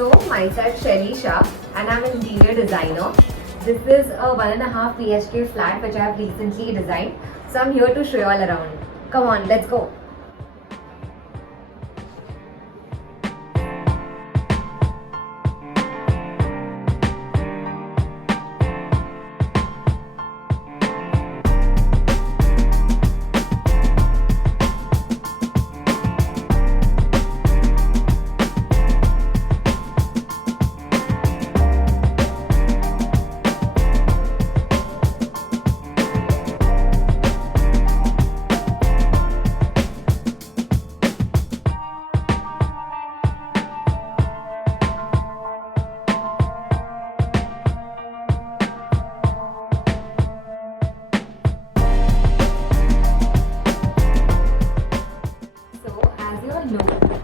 So myself Shelly Shah and I'm an interior designer. This is a 1.5 BHK flat which I have recently designed. So I'm here to show you all around. Come on, let's go.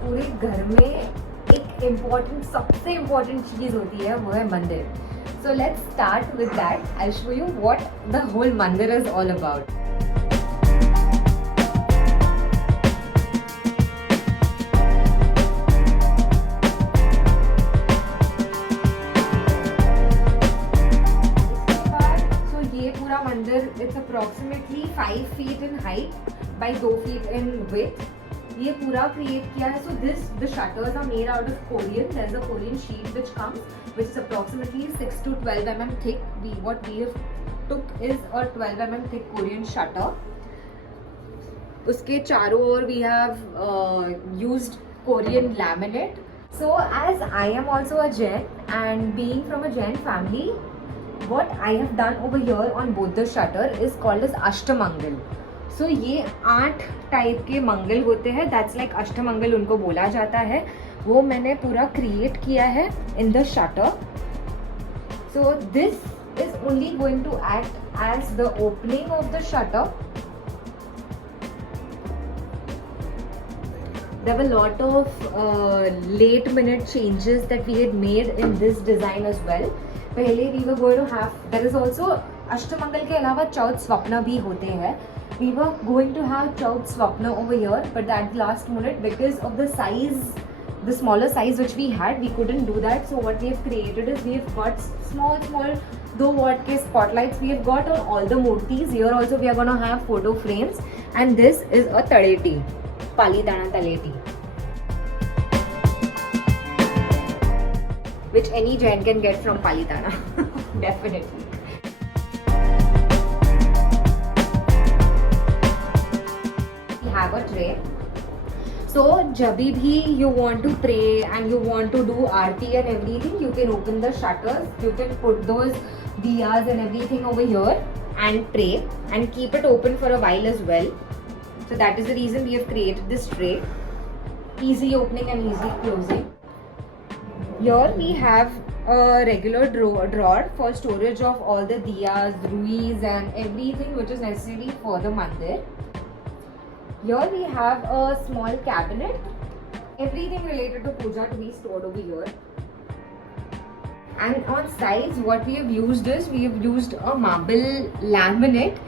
पूरे घर में एक important सबसे important चीज़ होती है वो है मंदिर. So let's start with that. I'll show you what the whole mandir is all about. So ये पूरा मंदिर it's approximately 5 feet in height by 2 feet in width. ये पूरा क्रिएट किया है. So the shutters are made out of Korean. There's a Korean sheet which comes, which is approximately 6 to 12 mm thick. What we have took is a 12 mm thick Korean shutter. उसके चारों ओर we have used Korean laminate. So as I am also a Jain and being from a Jain family, what I have done over here on both the shutter is called as Ashtamangal. So ये 8 type के मंगल होते हैं. That's like Ashtamangal उनको बोला जाता है. वो मैंने पूरा क्रिएट किया है in the shutter. So this is only going to act as the opening of the shutter. There were a lot of late minute changes that we had made in this design as well. पहले we were going to have, there is also Ashtamangal के अलावा चौथ स्वप्न भी होते हैं. We were going to have Chowd Swapna over here, but at the last minute, because of the size, the smaller size which we had, we couldn't do that. So what we have created is we have got small 2-watt spotlights. We have got on all the murtis. Here also we are going to have photo frames, and this is a Taleti, Palidana Taleti, which any Jain can get from Palidana. Definitely. Have a tray. So जब भी you want to pray and you want to do aarti and everything, you can open the shutters, you can put those diyas and everything over here and pray and keep it open for a while as well. So that is the reason we have created this tray. Easy opening and easy closing. Here we have a regular drawer for storage of all the diyas, ruis and everything which is necessary for the mandir. Here we have a small cabinet, everything related to puja to be stored over here. And on sides what we have used is, we have used a marble laminate.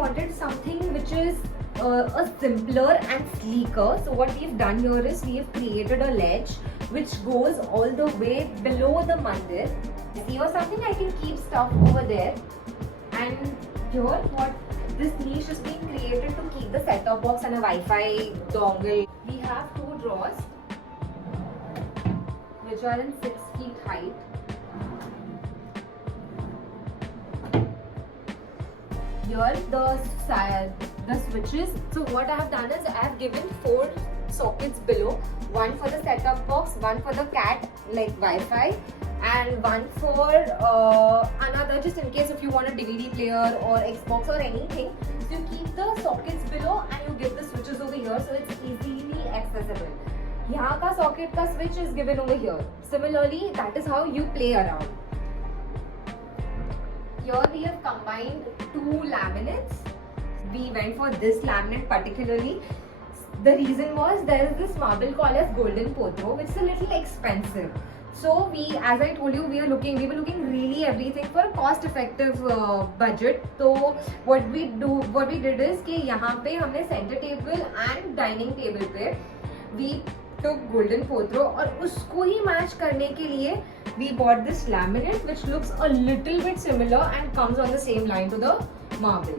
Wanted something which is a simpler and sleeker. So what we've done here is we have created a ledge which goes all the way below the mandir. See or something, I can keep stuff over there. And here what this niche is being created to keep the set-top box and a Wi-Fi dongle. We have 2 drawers which are in 6 feet height. Here the switches. So what I have done is I have given 4 sockets below. One for the set-top box, one for the cat like Wi-Fi, and one for another just in case if you want a DVD player or Xbox or anything. So you keep the sockets below and you give the switches over here so it's easily accessible. यहाँ का socket का switch is given over here. Similarly, that is how you play around. Here we have combined 2 laminates. We went for this laminate particularly The reason was there is this marble called as Golden Potro, which is a little expensive. So we, as I told you, we were looking really everything for a cost-effective budget. So what we did is कि यहाँ पे हमने center table and dining table पे we took Golden Potro और उसको ही match करने के लिए we bought this laminate which looks a little bit similar and comes on the same line to the marble.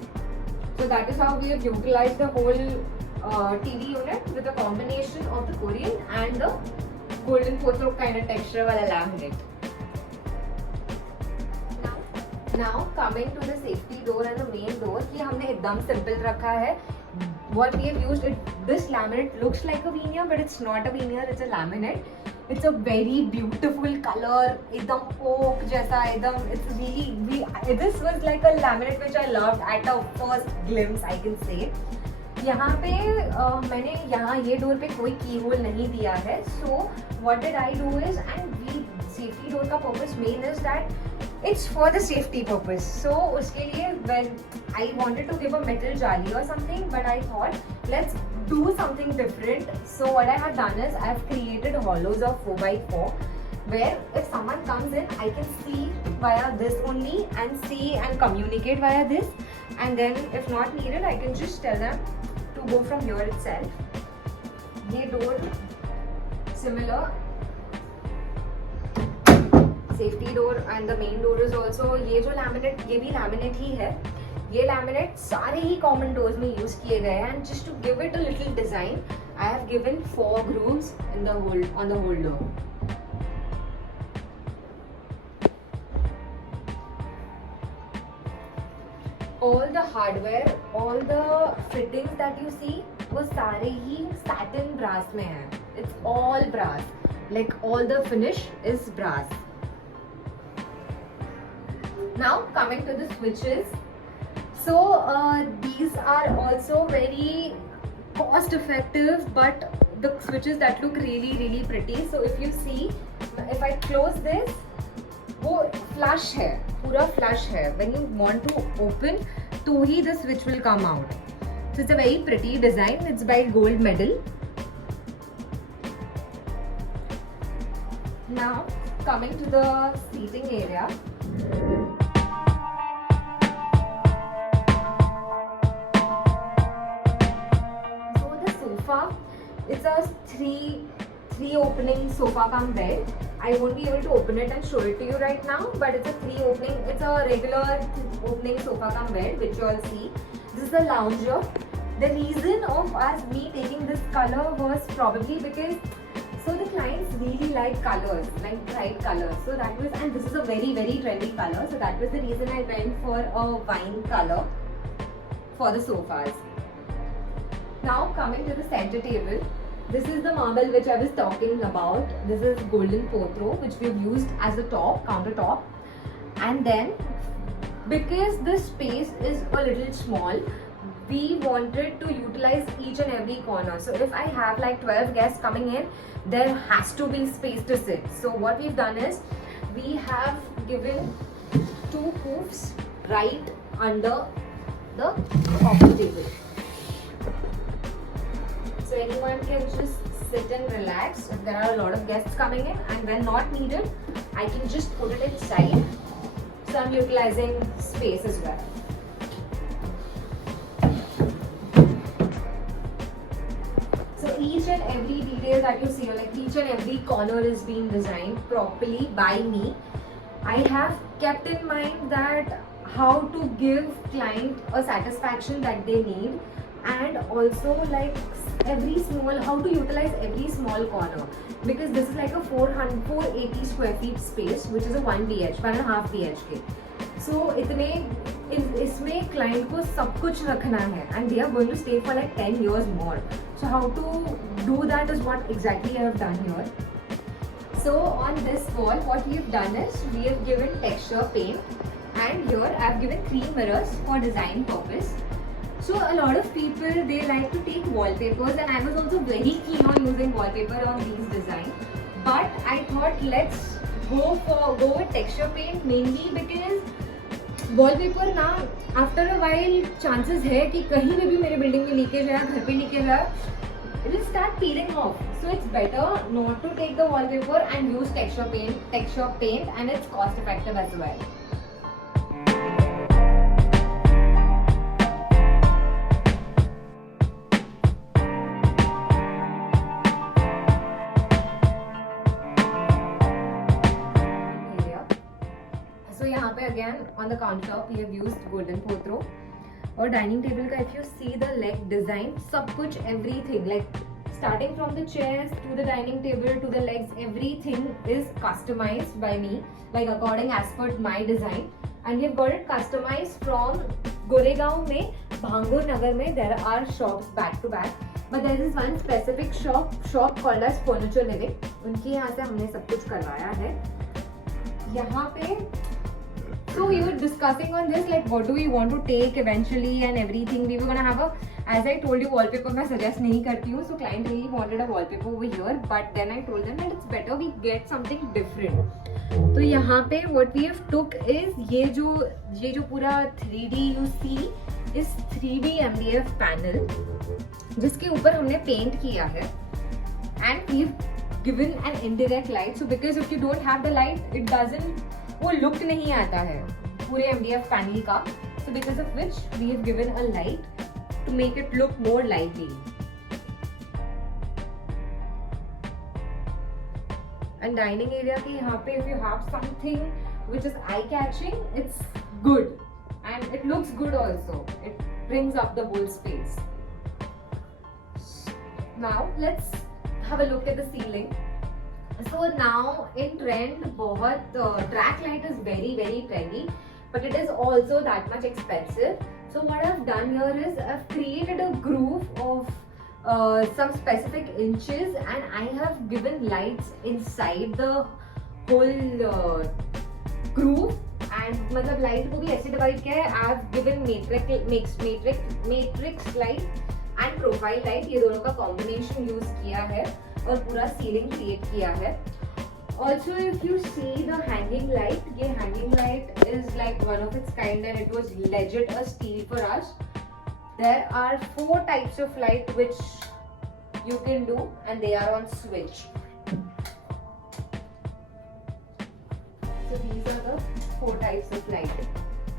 So that is how we have utilized the whole TV unit with a combination of the Korean and the Golden Potro kind of texture wala laminate. Now coming to the safety door and the main door, ये हमने एकदम simple रखा है. What we have used, this laminate looks like a veneer, but it's not a veneer, it's a laminate. It's a very beautiful color, एकदम oak जैसा एकदम. It's really, this was like a laminate which I loved at a first glimpse, I can say. यहाँ पे मैंने यहाँ ये door पे कोई की होल नहीं दिया है. So what did I do is, and we safety door का purpose main is that it's for the safety purpose. So उसके लिए when I wanted to give a metal jali or something, but I thought let's do something different. So what I have done is I have created hollows of 4x4 where if someone comes in, I can see via this only and see and communicate via this, and then if not needed, I can just tell them to go from here itself. ये door similar, safety door and the main door is also, ये जो laminate, ये भी laminate ही है. ये laminate सारे ही common doors में use किए गए हैं, and just to give it a little design, I have given 4 grooves in the whole on the whole door. All the hardware, all the fittings that you see, वो सारे ही satin brass में है. It's all brass. Like all the finish is brass. Now coming to the switches. So these are also very cost effective, but the switches that look really pretty. So if you see, if I close this, वो flush है, पूरा flush है. When you want to open, तो ही the switch will come out. So it's a very pretty design. It's by Gold Medal. Now coming to the seating area. So the sofa, it's a three opening sofa cum bed. I won't be able to open it and show it to you right now, but it's a regular opening sofa cum bed which you all see. This is the lounger. The reason of me taking this color was probably because so the clients really like colors, like bright colors. So that was, and this is a very trendy color. So that was the reason I went for a wine color for the sofas. Now coming to the center table. This is the marble which I was talking about. This is Golden Potro, which we've used as a countertop. And then, because this space is a little small, we wanted to utilize each and every corner. So if I have like 12 guests coming in, there has to be space to sit. So what we've done is, we have given 2 poofs right under the coffee table. So anyone can just sit and relax if there are a lot of guests coming in, and when not needed, I can just put it inside. So I'm utilizing space as well. So each and every detail that you see, like each and every corner is being designed properly by me. I have kept in mind that how to give client a satisfaction that they need, and also like how to utilize every small corner, because this is like a 480 square feet space, which is a 1.5 BHK. So इसमें client को सब कुछ रखना है, and they are going to stay for like 10 years more. So how to do that is what exactly I have done here. So on this wall, what we have done is we have given texture paint, and here I have given 3 mirrors for design purpose. So a lot of people, they like to take wallpapers, and I was also very keen on using wallpaper on these designs. But I thought let's go with texture paint, mainly because wallpaper ना after a while chances है कि कहीं भी मेरे building में leakage है, घर पे लीकेज है, it will start peeling off. So it's better not to take the wallpaper and use texture paint, and it's cost effective as well. So यहाँ पे again on the countertop we have used golden pothro. और dining table का if you see the leg design, सब कुछ everything like starting from the chairs to the dining table to the legs, everything is customized by me, like according as per my design, and we have got it customized from Goregaon में, भांगुर नगर में there are shops back to back, but there is one specific shop called as Furniture Living. उनके यहाँ से हमने सब कुछ करवाया है. यहाँ पे so we were discussing on this, like what do we want to take eventually and everything. We were gonna have a, as I told you, wallpaper मैं suggest नहीं करती हूँ, so client really wanted a wallpaper over here, but then I told them that it's better we get something different. तो यहाँ पे what we have took is ये जो पूरा 3D you see is 3D MDF panel जिसके ऊपर हमने paint किया है, and we've given an indirect light. So because if you don't have the light, it doesn't, वो look नहीं आता है पूरे MDF panel का. So because of which we have given a light to make it look more lively. And dining area के यहाँ पे if you have something which is eye catching, it's good and it looks good also. It brings up the whole space. Now let's have a look at the ceiling. So now in trend बहुत track light is very trendy, but it is also that much expensive. So what I've done here is I've created a groove of some specific inches, and I have given lights inside the whole groove. And मतलब light को भी ऐसे divide किया है. I've given matrix light and profile light, ये दोनों का combination use किया है और पूरा ceiling create किया है. Also, if you see the hanging light, ये hanging light is like one of its kind and it was legit a steal for us. There are 4 types of light which you can do, and they are on switch. So these are the 4 types of light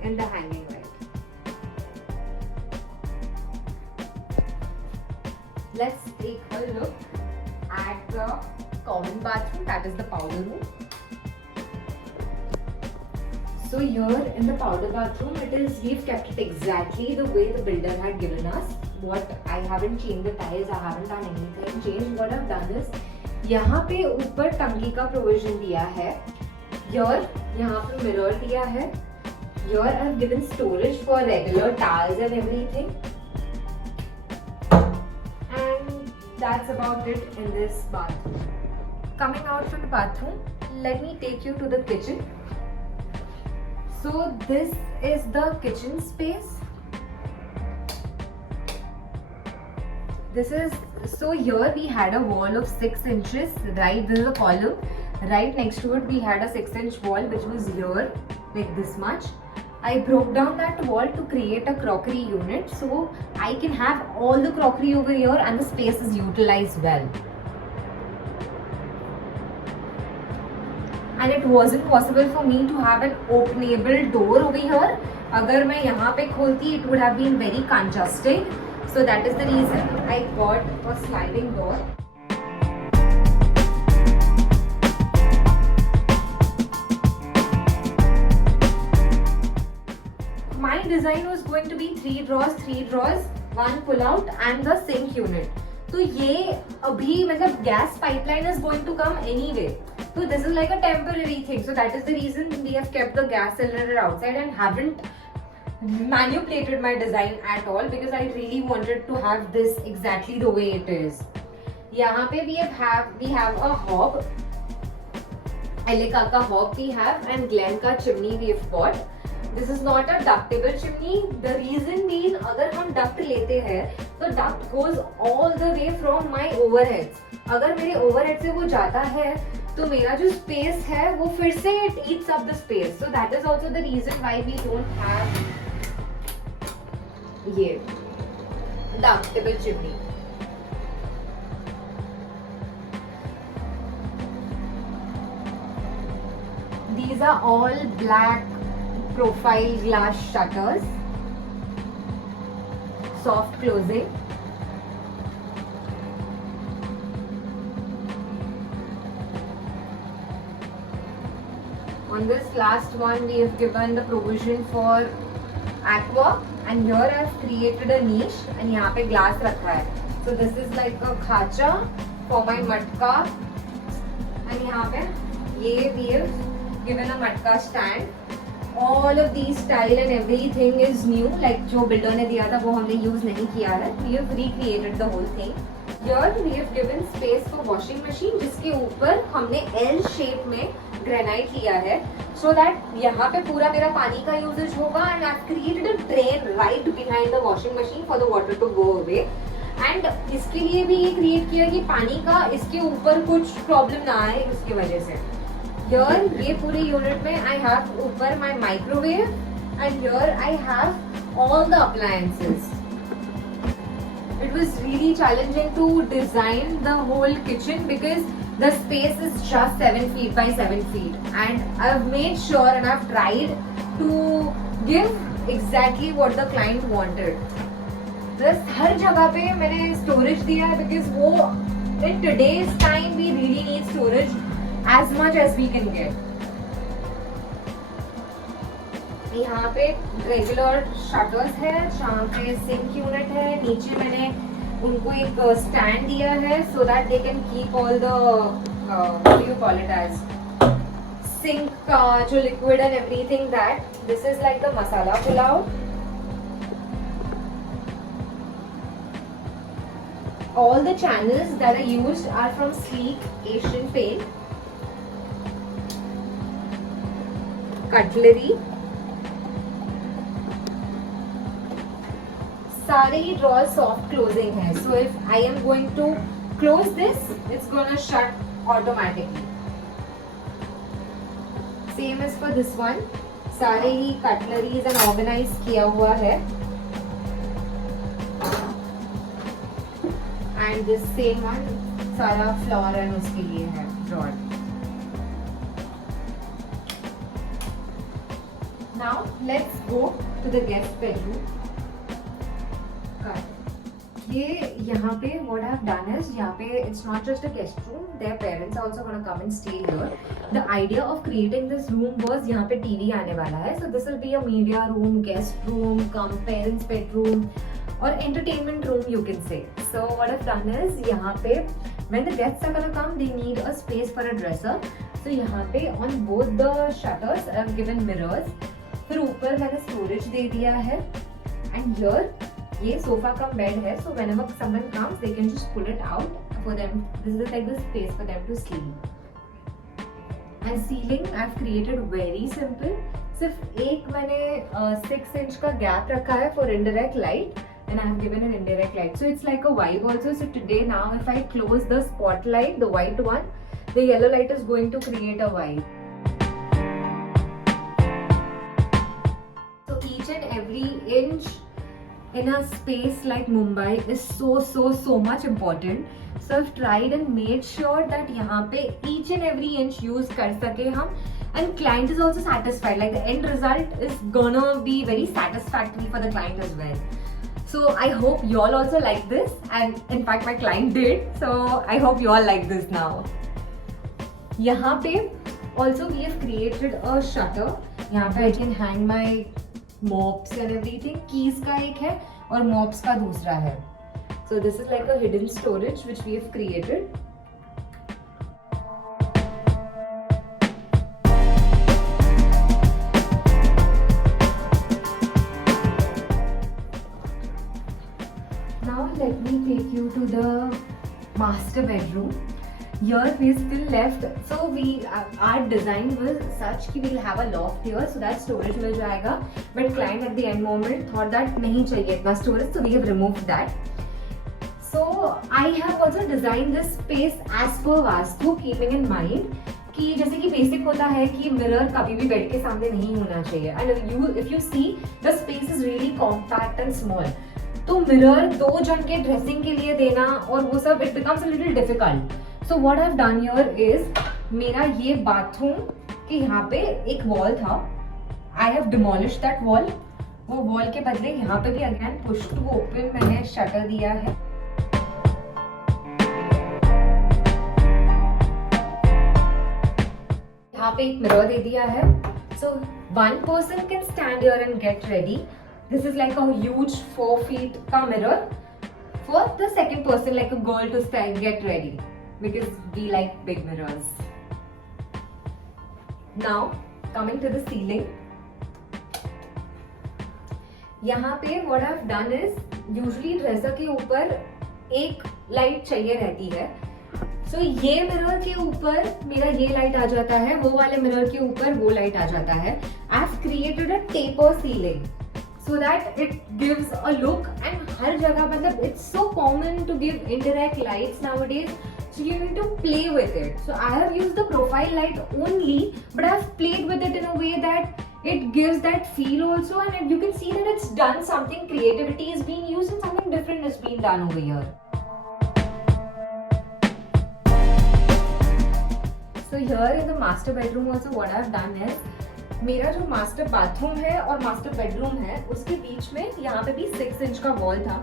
in the hanging light. Let's take a look at the common bathroom, that is the powder room. So here in the powder bathroom, we've kept it exactly the way the builder had given us. I haven't changed the tiles, I haven't done anything changed. What I've done is, यहाँ पे ऊपर टंकी का provision दिया है. Here यहाँ पे mirror दिया है. Here I've given storage for regular towels and everything. And that's about it in this bathroom. Coming out from the bathroom, let me take you to the kitchen. So this is the kitchen space. So here we had a wall of 6 inches, right? This is a column. Right next to it we had a 6-inch wall which was here, like this much. I broke down that wall to create a crockery unit, so I can have all the crockery over here and the space is utilized well. And it wasn't possible for me to have an openable door over here. अगर मैं यहाँ पे खोलती, it would have been very congested. So that is the reason I got a sliding door. My design was going to be 3 drawers, 1 pull-out and the sink unit. So ये अभी मतलब gas pipeline is going to come anyway. So this is like a temporary thing. So that is the reason we have kept the gas cylinder outside and haven't manipulated my design at all, because I really wanted to have this exactly the way it is. यहाँ पे we have a hob, Elica का hob we have, and Glen का chimney we have bought. This is not a ductable chimney. The reason being, अगर हम duct लेते हैं तो duct goes all the way from my overheads. अगर मेरे overhead से वो जाता है तो मेरा जो space है वो फिर से it eats up the space. So that is also the reason why we don't have ये ductable chimney. These are all black profile glass shutters, soft closing. On this last one, we have given the provision for aqua, and here I have created a niche, and यहाँ पे glass रखा है. So this is like a खाचा for my मटका, and यहाँ पे ये we have given a मटका stand. All of these style and everything is new, like जो builder ने दिया था वो हमने use नहीं किया है. We have recreated the whole thing. Here we have given space for washing machine, जिसके ऊपर हमने L shape में ग्रेनाइट लिया है, so that यहाँ पे पूरा मेरा पानी का यूजेज होगा. and I've created a drain right behind the washing machine for the water to go away. and इसके लिए भी ये क्रिएट किया कि पानी का इसके ऊपर कुछ प्रॉब्लम ना आए उसकी वजह से. Here ये पूरे यूनिट में I have ऊपर my microwave, and here I have all the appliances. It was really challenging to design the whole kitchen because the space is just 7 feet by 7 feet, and I've made sure and I've tried to give exactly what the client wanted. बस हर जगह पे मैंने storage दिया है because वो in today's time we really need storage as much as we can get. यहाँ पे regular shutters है, जहाँ पे सिंक यूनिट है, नीचे मैंने उनको एक स्टैंड दिया है so that they can keep all the what do you call it as sink का जो liquid and everything that. This is like the masala pulao. All the channels that are used are from sleek Asian paint. Cutlery. सारे ही drawer soft closing है, so if I am going to close this, it's gonna shut automatically. Same as for this one, सारे ही cutleries and organize किया हुआ है. And this same one, सारा floor and उसके लिए है drawer. Now let's go to the guest bedroom. ये यहाँ पे what I've done is यहाँ पे it's not just a guest room, their parents are also gonna come and stay here. The idea of creating this room was यहाँ पे TV आने वाला है, so this will be a media room, guest room, come parents bedroom or entertainment room you can say. So what I've done is यहाँ पे when the guests are gonna come, they need a space for a dresser. So यहाँ पे on both the shutters I've given mirrors. फिर ऊपर मैंने storage दे दिया है, and here ये सोफा कम बेड है, so whenever someone comes they can just pull it out for them. This is like the space for them to sleep. And ceiling I've created very simple. सिर्फ एक मैंने 6 inch का gap रखा है for indirect light, and I have given an indirect light, so it's like a vibe also. So today now if I close the spotlight, the white one, the yellow light is going to create a vibe. So each and every inch in a space like Mumbai is so much important. So I've tried and made sure that यहाँ पे each and every inch use कर सके हम, and client is also satisfied. Like the end result is gonna be very satisfactory for the client as well. So I hope you all also like this, and in fact my client did. So I hope you all like this now. यहाँ पे also we have created a shutter. यहाँ पे I can hang my mops and everything. Keys का एक है और mops का दूसरा है. So this is like a hidden storage which we have created. Now let me take you to the master bedroom. Here we still left, so our design was such कि we'll have a loft here so that storage मिल जाएगा. But client at the end moment thought that नहीं चाहिए इतना storage, so we have removed that. So I have also designed this space as per Vastu, keeping in mind कि जैसे कि basic होता है कि मिरर कभी भी बेड के सामने नहीं होना चाहिए. And if you see the space is really compact and small. तो मिरर 2 जन के ड्रेसिंग के लिए देना और वो सब it becomes a little difficult. So what I've done here is मेरा ये बाथरूम कि यहाँ पे एक वॉल था, I have demolish that wall. वो वॉल के बदले यहाँ पे भी अगेन पुश टू ओपन मैंने शटर दिया है। यहाँ पे एक मिरर दे दिया है, so one person can stand here and get ready. This is like a huge 4 feet का mirror for the second person, like a girl, to stand get ready because we like big mirrors. Now coming to the ceiling, यहाँ पे what I've done is usually dresser के ऊपर एक light चाहिए रहती है, so ये मिरर के ऊपर मेरा ये लाइट आ जाता है, वो वाले मिरर के ऊपर वो लाइट आ जाता है। I've created a taper ceiling so that it gives a look, and हर जगह मतलब it's so common to give indirect lights nowadays, so you need to play with it. So I have used the profile light only, but I have played with it in a way that it gives that feel also, and you can see that it's done something, creativity is being used and something different is being done over here. So here in the master bedroom also what I have done is, मेरा जो master bathroom है और master bedroom है उसके बीच में यहाँ पे भी 6 inch का वॉल था।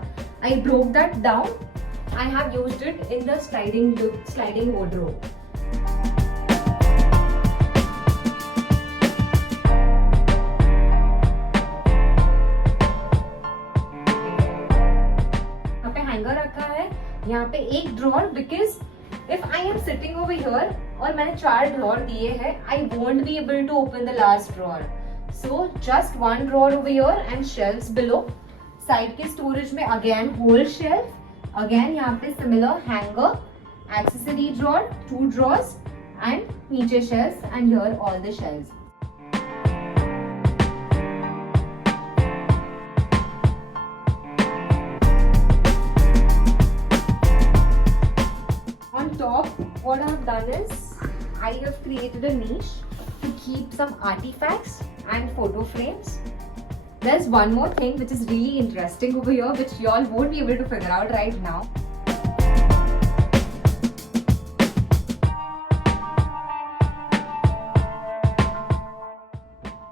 I broke that down. I have used it in the sliding wardrobe. यहाँ पे हैंगर रखा है, यहाँ पे एक drawer, because if I am sitting over here और मैंने 4 ड्रॉर दिए हैं, I won't be able to open the last drawer. So just 1 drawer over here and shelves below. Side के storage में again whole shelf, again यहाँ पे similar hanger, accessory drawer, 2 drawers and नीचे shelves, and here all the shelves. Top, what I have done is I have created a niche to keep some artifacts and photo frames. There's one more thing which is really interesting over here, which y'all won't be able to figure out right now.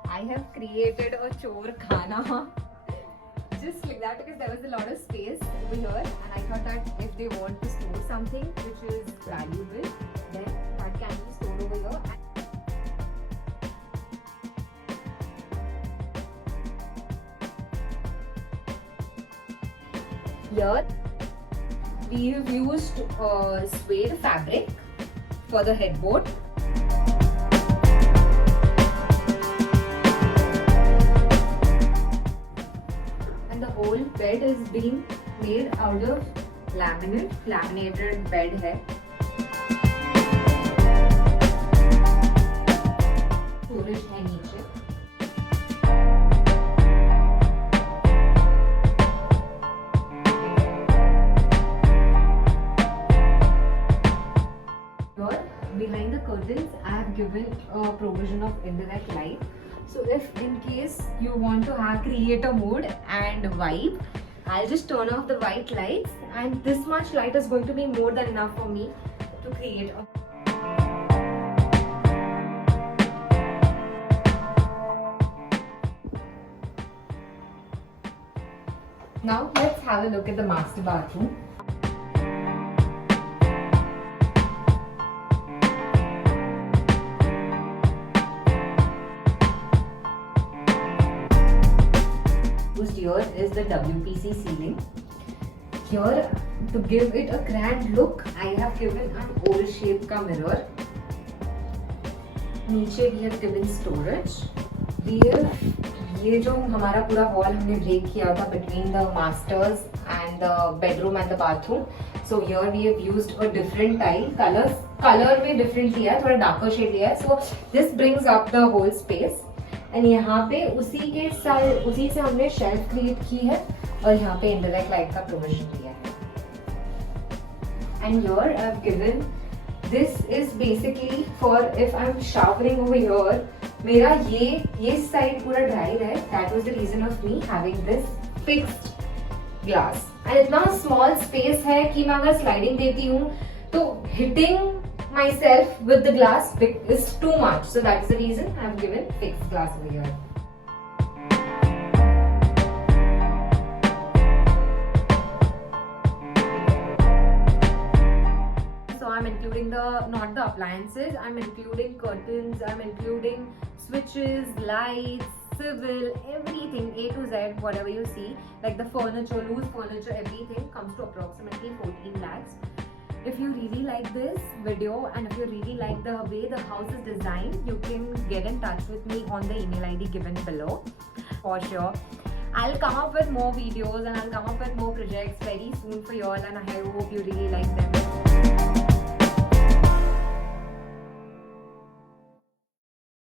I have created a chor khana just like that because there was a lot of space over here, and I thought that if they want to store something which is valuable, then that can be stored over here. Here we have used suede fabric for the headboard. whole bed is being made out of laminated bed है। Storage है नीचे। Behind the curtains, I have given a provision of indirect light. So if in case you want to create a mood and vibe, I'll just turn off the white lights, and this much light is going to be more than enough for me to create a. Now let's have a look at the master bathroom. Here is the WPC ceiling. Here, to give it a grand look, I have given an oval shape का mirror. नीचे we have given storage. ये जो हमारा पूरा wall हमने break किया था between the masters and the bedroom and the bathroom. So here we have used a different tile. Color में different लिया है, थोड़ा darker shade लिया है. So this brings up the whole space. And यहाँ पे उसी से हमने शेल्फ क्रिएट की है और यहाँ पे इंडायरेक्ट लाइट का प्रोविजन दिया है। And here I have given this is basically for if I am showering over here, मेरा ये साइड पूरा ड्राई रहे। That was the reason of me having this fixed glass. And इतना small space है कि मैं अगर स्लाइडिंग देती हूँ तो hitting myself with the glass is too much. So that's the reason I have given fixed glass over here. I'm including not the appliances, I'm including curtains, I'm including switches, lights, civil, everything A to Z, whatever you see, like the furniture, loose furniture, everything comes to approximately 14 lakhs. If you really like this video and if you really like the way the house is designed, you can get in touch with me on the email ID given below for sure. I'll come up with more videos and I'll come up with more projects very soon for you all, and I hope you really like them.